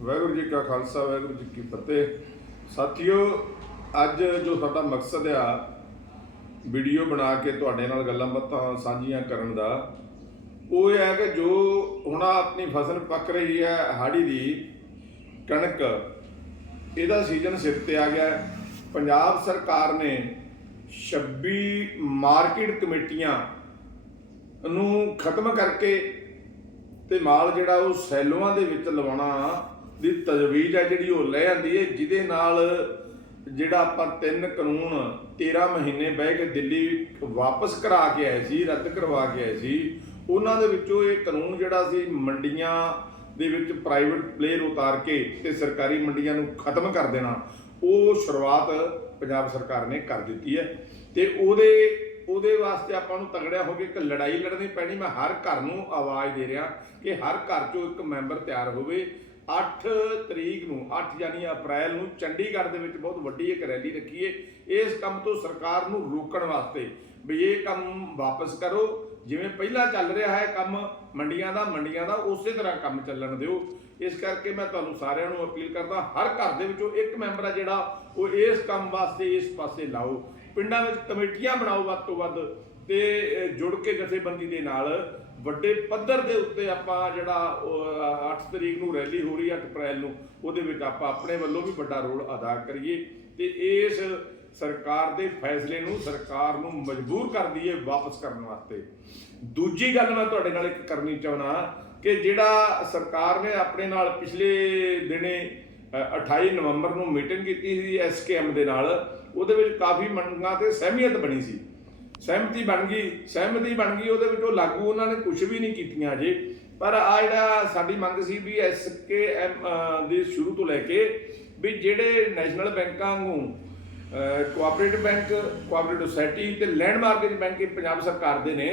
ਵਾਹਿਗੁਰੂ ਜੀ ਕਾ ਖਾਲਸਾ, ਵਾਹਿਗੁਰੂ ਜੀ ਕੀ ਫਤਿਹ। ਸਾਥੀਓ, ਅੱਜ ਜੋ ਸਾਡਾ ਮਕਸਦ ਆ, ਵੀਡੀਓ ਬਣਾ ਕੇ ਤੁਹਾਡੇ ਨਾਲ ਗੱਲਾਂ ਬਾਤਾਂ ਸਾਂਝੀਆਂ ਕਰਨ ਦਾ, ਉਹ ਇਹ ਹੈ ਕਿ ਜੋ ਹੁਣ ਆਪਣੀ ਫਸਲ ਪੱਕ ਰਹੀ ਹੈ ਹਾੜੀ ਦੀ, ਕਣਕ, ਇਹਦਾ ਸੀਜ਼ਨ ਸਿਰ ਤੇ ਆ ਗਿਆ। ਪੰਜਾਬ ਸਰਕਾਰ ਨੇ 26 ਮਾਰਕੀਟ ਕਮੇਟੀਆਂ ਨੂੰ ਖਤਮ ਕਰਕੇ ਤੇ ਮਾਲ ਜਿਹੜਾ ਉਹ ਸੈਲੋਆਂ ਦੇ ਵਿੱਚ ਲਵਾਉਣਾ ਦੀ ਤਜਵੀਜ਼ ਹੈ ਜਿਹੜੀ ਉਹ ਲੈ ਆਂਦੀ ਹੈ ਜਿਹਦੇ ਨਾਲ ਜਿਹੜਾ ਆਪਾਂ ਤਿੰਨ ਕਾਨੂੰਨ 13 ਮਹੀਨੇ ਬਹਿ ਕੇ ਦਿੱਲੀ ਵਾਪਸ ਕਰਾ ਕੇ ਆਏ ਸੀ, ਰੱਦ ਕਰਵਾ ਕੇ ਆਏ ਸੀ, ਉਹਨਾਂ ਦੇ ਵਿੱਚੋਂ ਇਹ ਕਾਨੂੰਨ ਜਿਹੜਾ ਸੀ ਮੰਡੀਆਂ ਦੇ ਵਿੱਚ ਪ੍ਰਾਈਵੇਟ ਪਲੇਅਰ ਉਤਾਰ ਕੇ ਤੇ ਸਰਕਾਰੀ ਮੰਡੀਆਂ ਨੂੰ ਖਤਮ ਕਰ ਦੇਣਾ, ਉਹ ਸ਼ੁਰੂਆਤ ਪੰਜਾਬ ਸਰਕਾਰ ਨੇ ਕਰ ਦਿੱਤੀ ਹੈ। ਤੇ ਉਹਦੇ ਉਹਦੇ ਵਾਸਤੇ ਆਪਾਂ ਨੂੰ ਤਗੜਿਆ ਹੋ ਕੇ ਇੱਕ ਲੜਾਈ ਲੜਨੀ ਪੈਣੀ, ਮੈਂ ਹਰ ਘਰ ਨੂੰ ਆਵਾਜ਼ ਦੇ ਰਿਹਾ ਕਿ ਹਰ ਘਰ ਚੋਂ ਇੱਕ ਮੈਂਬਰ ਤਿਆਰ ਹੋਵੇ 8 ਤਰੀਕ ਨੂੰ 8 ਯਾਨੀ ਅਪ੍ਰੈਲ ਨੂੰ ਚੰਡੀਗੜ੍ਹ ਦੇ ਵਿੱਚ ਬਹੁਤ ਵੱਡੀ ਇੱਕ ਰੈਲੀ ਰੱਖੀਏ ਇਸ ਕੰਮ ਤੋਂ ਸਰਕਾਰ ਨੂੰ ਰੋਕਣ ਵਾਸਤੇ ਵੀ ਇਹ ਕੰਮ ਵਾਪਸ ਕਰੋ। ਜਿਵੇਂ ਪਹਿਲਾਂ ਚੱਲ ਰਿਹਾ ਹੈ ਕੰਮ, ਮੰਡੀਆਂ ਦਾ ਮੰਡੀਆਂ ਦਾ, ਉਸੇ ਤਰ੍ਹਾਂ ਕੰਮ ਚੱਲਣ ਦਿਓ। ਇਸ ਕਰਕੇ ਮੈਂ ਤੁਹਾਨੂੰ ਸਾਰਿਆਂ ਨੂੰ ਅਪੀਲ ਕਰਦਾ, ਹਰ ਘਰ ਦੇ ਵਿੱਚੋਂ ਇੱਕ ਮੈਂਬਰ ਆ ਜਿਹੜਾ, ਉਹ ਇਸ ਕੰਮ ਵਾਸਤੇ ਇਸ ਪਾਸੇ ਲਾਓ। ਪਿੰਡਾਂ ਵਿੱਚ ਕਮੇਟੀਆਂ ਬਣਾਓ ਵੱਧ ਤੋਂ ਵੱਧ। ਤੇ ਜੁੜ ਕੇ ਜਥੇਬੰਦੀ ਦੇ ਨਾਲ ਵੱਡੇ ਪੱਧਰ ਦੇ ਉੱਤੇ ਆਪਾਂ ਜਿਹੜਾ ਉਹ, ਅਹ, 8 ਤਰੀਕ ਨੂੰ ਰੈਲੀ ਹੋ ਰਹੀ ਹੈ 8 ਅਪ੍ਰੈਲ ਨੂੰ ਉਹਦੇ ਵਿੱਚ ਆਪਾਂ ਆਪਣੇ ਵੱਲੋਂ ਵੀ ਵੱਡਾ ਰੋਲ ਅਦਾ ਕਰੀਏ। ਤੇ ਇਸ ਸਰਕਾਰ ਦੇ ਫੈਸਲੇ ਨੂੰ ਸਰਕਾਰ ਨੂੰ ਮਜਬੂਰ ਕਰਦੀ ਹੈ ਵਾਪਸ ਕਰਨ ਵਾਸਤੇ। ਦੂਜੀ ਗੱਲ ਮੈਂ ਤੁਹਾਡੇ ਨਾਲ ਇੱਕ ਕਰਨੀ ਚਾਹੁੰਦਾ ਕਿ ਜਿਹੜਾ ਸਰਕਾਰ ਨੇ ਆਪਣੇ ਨਾਲ ਪਿਛਲੇ ਦਿਨੇ ਅ, 28 ਨਵੰਬਰ ਨੂੰ ਮੀਟਿੰਗ ਕੀਤੀ ਸੀ ਐਸਕੇਐਮ ਦੇ ਨਾਲ ਉਹਦੇ ਵਿੱਚ ਕਾਫੀ ਮੰਗਾਂ ਤੇ ਸਹਿਮੀਅਤ ਬਣੀ ਸੀ। ਸਹਿਮਤੀ ਬਣ ਗਈ, ਸਹਿਮਤੀ ਬਣ ਗਈ, ਉਹਦੇ ਵਿੱਚੋਂ ਲਾਗੂ ਉਹਨਾਂ ਨੇ ਕੁਝ ਵੀ ਨਹੀਂ ਕੀਤੀਆਂ ਜੇ। ਪਰ ਆ ਜਿਹੜਾ ਸਾਡੀ ਮੰਗ ਸੀ ਵੀ ਐਸਕੇਐਮ ਦੇ ਸ਼ੁਰੂ ਤੋਂ ਲੈ ਕੇ ਵੀ ਜਿਹੜੇ ਨੈਸ਼ਨਲ ਬੈਂਕਾਂ ਨੂੰ ਕੋਆਪਰੇਟਿਵ ਬੈਂਕ ਕੋਆਪਰੇਟਿਵ ਸੋਸਾਇਟੀ ਤੇ ਲੈਂਡ ਮਾਰਕੇਜ ਬੈਂਕ ਪੰਜਾਬ ਸਰਕਾਰ ਦੇ ਨੇ,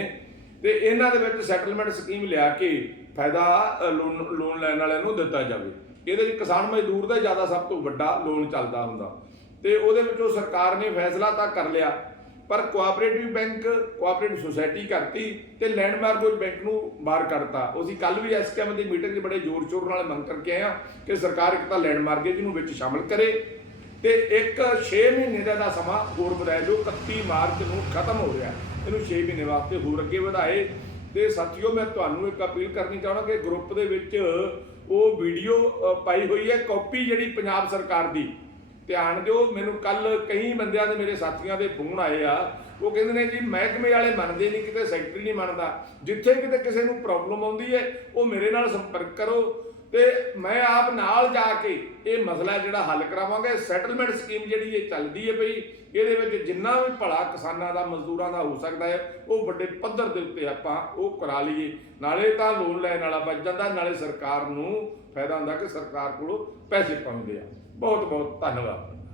ਤੇ ਇਹਨਾਂ ਦੇ ਵਿੱਚ ਸੈਟਲਮੈਂਟ ਸਕੀਮ ਲਿਆ ਕੇ ਫਾਇਦਾ ਲੋਨ ਲੋਨ ਲੈਣ ਵਾਲਿਆਂ ਨੂੰ ਦਿੱਤਾ ਜਾਵੇ। ਇਹਦੇ ਵਿੱਚ ਕਿਸਾਨ ਮਜ਼ਦੂਰ ਦਾ ਜ਼ਿਆਦਾ ਸਭ ਤੋਂ ਵੱਡਾ ਲੋਨ ਚੱਲਦਾ ਹੁੰਦਾ। ਤੇ ਉਹਦੇ ਵਿੱਚੋਂ ਸਰਕਾਰ ਨੇ ਫੈਸਲਾ ਤਾਂ ਕਰ ਲਿਆ ਪਰ ਕੋਆਪਰੇਟਿਵ ਬੈਂਕ ਕੋਆਪਰੇਟਿਵ ਸੁਸਾਇਟੀ ਕਰਤੀ ਤੇ ਲੈਂਡਮਾਰਕ ਬੈਂਕ ਨੂੰ ਬਾਹਰ ਕਰਤਾ। ਅਸੀਂ ਕੱਲ ਵੀ ਐਸਕੇਐਮ ਦੀ ਮੀਟਿੰਗ 'ਚ ਬੜੇ ਜ਼ੋਰ ਸ਼ੋਰ ਨਾਲ ਮੰਗ ਕਰਕੇ ਆਏ ਆ ਕਿ ਸਰਕਾਰ ਇੱਕ ਤਾਂ ਲੈਂਡਮਾਰਕ ਨੂੰ ਵਿੱਚ ਸ਼ਾਮਲ ਕਰੇ ਤੇ ਇੱਕ 6 ਮਹੀਨੇ ਦਾ ਦਾ ਸਮਾਂ ਹੋਰ ਵਧਾਇਆ ਜੋ 31 ਮਾਰਚ ਨੂੰ ਖਤਮ ਹੋ ਰਿਹਾ। ਇਹਨੂੰ 6 ਮਹੀਨੇ ਵਾਸਤੇ ਹੋਰ ਅੱਗੇ ਵਧਾਏ। ਤੇ ਸਾਥੀਓ, ਮੈਂ ਤੁਹਾਨੂੰ ਇੱਕ ਅਪੀਲ ਕਰਨੀ ਚਾਹਣਾ ਕਿ ਗਰੁੱਪ ਦੇ ਵਿੱਚ ਉਹ ਵੀਡੀਓ ਪਾਈ ਹੋਈ ਹੈ ਕਾਪੀ ਜਿਹੜੀ ਪੰਜਾਬ ਸਰਕਾਰ ਦੀ। ਧਿਆਨ ਦਿਓ, ਮੈਨੂੰ ਕੱਲ ਕਈ ਬੰਦਿਆਂ ਦੇ ਮੇਰੇ ਸਾਥੀਆਂ ਦੇ ਫੋਨ ਆਏ ਆ। ਉਹ ਕਹਿੰਦੇ ਨੇ ਜੀ, ਮਹਿਕਮੇ ਵਾਲੇ ਮੰਨਦੇ ਨਹੀਂ, ਕਿਤੇ ਸੈਕਟਰੀ ਨਹੀਂ ਮੰਨਦਾ। ਜਿੱਥੇ ਕਿਤੇ ਕਿਸੇ ਨੂੰ ਪ੍ਰੋਬਲਮ ਆਉਂਦੀ ਹੈ, ਉਹ ਮੇਰੇ ਨਾਲ ਸੰਪਰਕ ਕਰੋ। ਤੇ ਮੈਂ ਆਪ ਨਾਲ ਜਾ ਕੇ ਇਹ ਮਸਲਾ ਜਿਹੜਾ ਹੱਲ ਕਰਾਵਾਂਗੇ ਸੈਟਲਮੈਂਟ ਸਕੀਮ ਜਿਹੜੀ ਇਹ ਚੱਲਦੀ ਹੈ ਪਈ ਇਹਦੇ ਵਿੱਚ ਜਿੰਨਾ ਵੀ ਭਲਾ ਕਿਸਾਨਾਂ ਦਾ, ਮਜ਼ਦੂਰਾਂ ਦਾ ਹੋ ਸਕਦਾ ਹੈ, ਉਹ ਵੱਡੇ ਪੱਧਰ ਦੇ ਉੱਤੇ ਆਪਾਂ ਉਹ ਕਰਾ ਲਈਏ। ਨਾਲੇ ਤਾਂ ਲੋਨ ਲੈਣ ਵਾਲਾ ਬਚ ਜਾਂਦਾ, ਨਾਲੇ ਸਰਕਾਰ ਨੂੰ ਫਾਇਦਾ ਹੁੰਦਾ ਕਿ ਸਰਕਾਰ ਕੋਲੋਂ ਪੈਸੇ ਪਾਉਂਦੇ ਆ। ਬਹੁਤ ਬਹੁਤ ਧੰਨਵਾਦ।